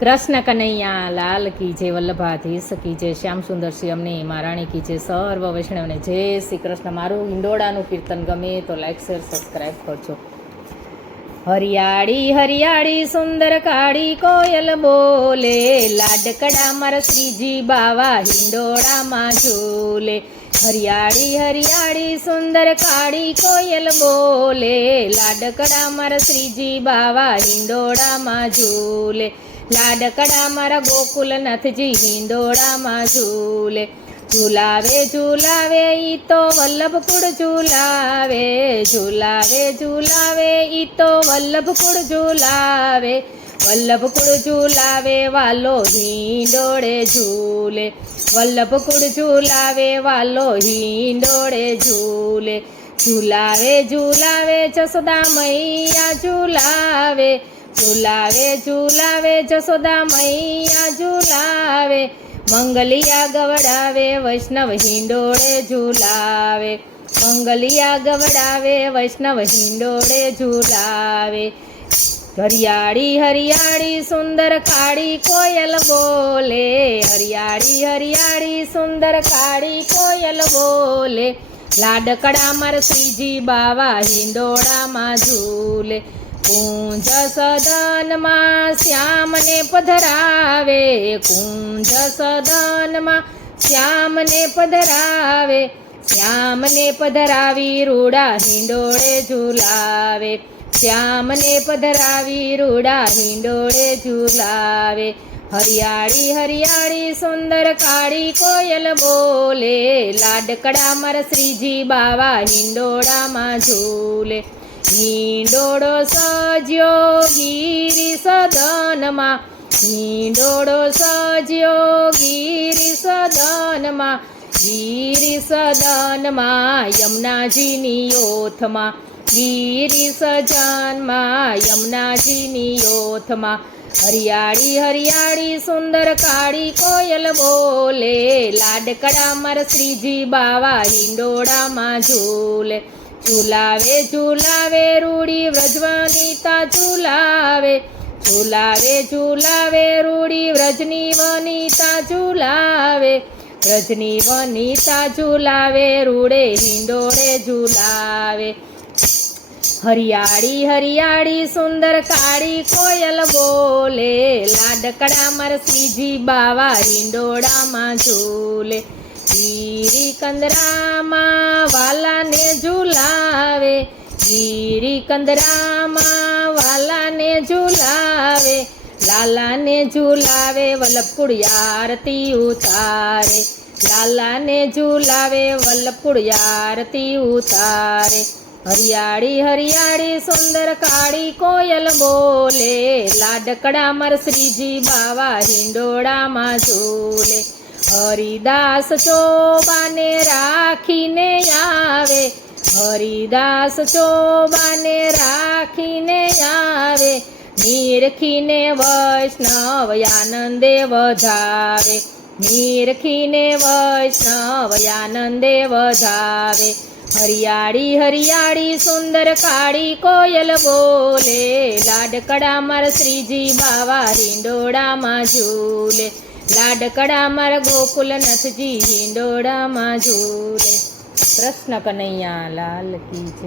કૃષ્ણ કનૈયા, લાલ કી જય વલ્લભાધીશ કી જય શ્યામ સુંદર શ્રી અમને, મહારાણી કી જય સર્વ વૈષ્ણવને જય શ્રી કૃષ્ણ. મારું હિંડોળાનું કીર્તન ગમે તો લાઈક શેર સબસ્ક્રાઈબ કરજો. હરિયાળી હરિયાળી, સુંદર, કાળી કોયલ બોલે, લાડકડા મારા શ્રીજી બાવા, હિંડોળામાં ઝૂલે. હરિયાળી હરિયાળી, સુંદર કાળી કોયલ બોલે. લાડકડા મારા શ્રીજી બાવા, હિંડોળામાં ઝૂલે. લાડકડા મારા ગોકુલનાથજી હિંડોળામાં ઝૂલે. ઝુલાવે ઝુલાવે, ઈ તો વલ્લભકુળ ઝુલાવે. ઝુલાવે ઝુલાવે, ઈ તો વલ્લભકુળ ઝુલાવે. વલ્લભકુળ ઝુલાવે, વાલો હિંડોળે ઝૂલે. વલ્લભકુળ ઝુલાવે, વાલો હિંડોળે ઝૂલે. ઝુલાવે ઝુલાવે, જસોદા મૈયા ઝુલાવે. ઝુલાવે ઝુલાવે, જસોદા મૈયા ઝુલાવે. મંગલિયા ગવડાવે, વૈષ્ણવ હિંડોળે ઝુલાવે. મંગલિયા ગવડાવે, વૈષ્ણવ હિંડોળે ઝુલાવે. હરિયાળી હરિયાળી, સુંદર કાળી કોયલ બોલે. હરિયાળી હરિયાળી, સુંદર કાળી કોયલ બોલે. લાડકડા મર શ્રીજી બાવા, હિંડોળામાં ઝૂલે. કુંજ સદનમાં શ્યામને પધરાવે. કુંજ સદનમાં શ્યામને પધરાવે. શ્યામને પધરાવી રૂડા હિંડોળે ઝુલાવે. શ્યામને પધરાવી રૂડા હિંડોળે ઝુલાવે. હરિયાળી હરિયાળી, સુંદર, કાળી કોયલ બોલે. લાડકડા મારા શ્રીજી બાવા હિંડોળામાં ઝૂલે. હિંડોળો સજ્યો ગીરી સદનમાં. હિંડોળો સજ્યો ગીરી સદનમાં. ગીરી સદનમાં યમુનાજીની ઓથમાં. ગીરી સજાનમાં યમુનાજીની ઓથમાં હરિયાળી હરિયાળી સુંદર કાળી કોયલ બોલે. લાડકડા માર શ્રીજી બાવા હિંડોળામાં ઝૂલે. ઝુલાવે ઝુલાવે, રૂડી વ્રજવાનીતા ઝુલાવે. ઝુલાવે ઝુલાવે, રૂડી વ્રજની વનિતા ઝુલાવે. વ્રજની વનિતા ઝુલાવે, રૂડે, હિંડોળે ઝુલાવે. હરિયાળી હરિયાળી, સુંદર, કાળી કોયલ બોલે. લાડકડા મર શ્રીજી બાવા રીંડોડામાં ઝૂલે. ગીરી કંદરામાં વાલાને ઝુલાવે. ગીરી કંદરામાં વાલાને ઝુલાવે. લાલાને ઝુલાવે વલ્લભપુર આરતી ઉતારે. લાલાને ઝુલાવે વલ્લભપુર આરતી ઉતારે. હરિયાળી હરિયાળી, સુંદર, કાળી કોયલ બોલે. લાડકડા મર શ્રીજી બાવા, હિંડોળામાં ઝૂલે. હરિદાસ ચોબાને રાખીને આવે. હરિદાસ ચોબાને રાખીને આવે. નીરખીને વૈષ્ણવ આનંદે વધાવે. નીરખીને વૈષ્ણવ આનંદે વધાવે. હરિયાળી હરિયાળી, સુંદર, કાળી કોયલ બોલે. લાડકડા માર શ્રીજી બાવા હિંડોળામાં ઝૂલે. લાડકડા માર ગોકુલનાથજી હિંડોળામાં ઝૂલે. કૃષ્ણ કનૈયા લાલ કી જય.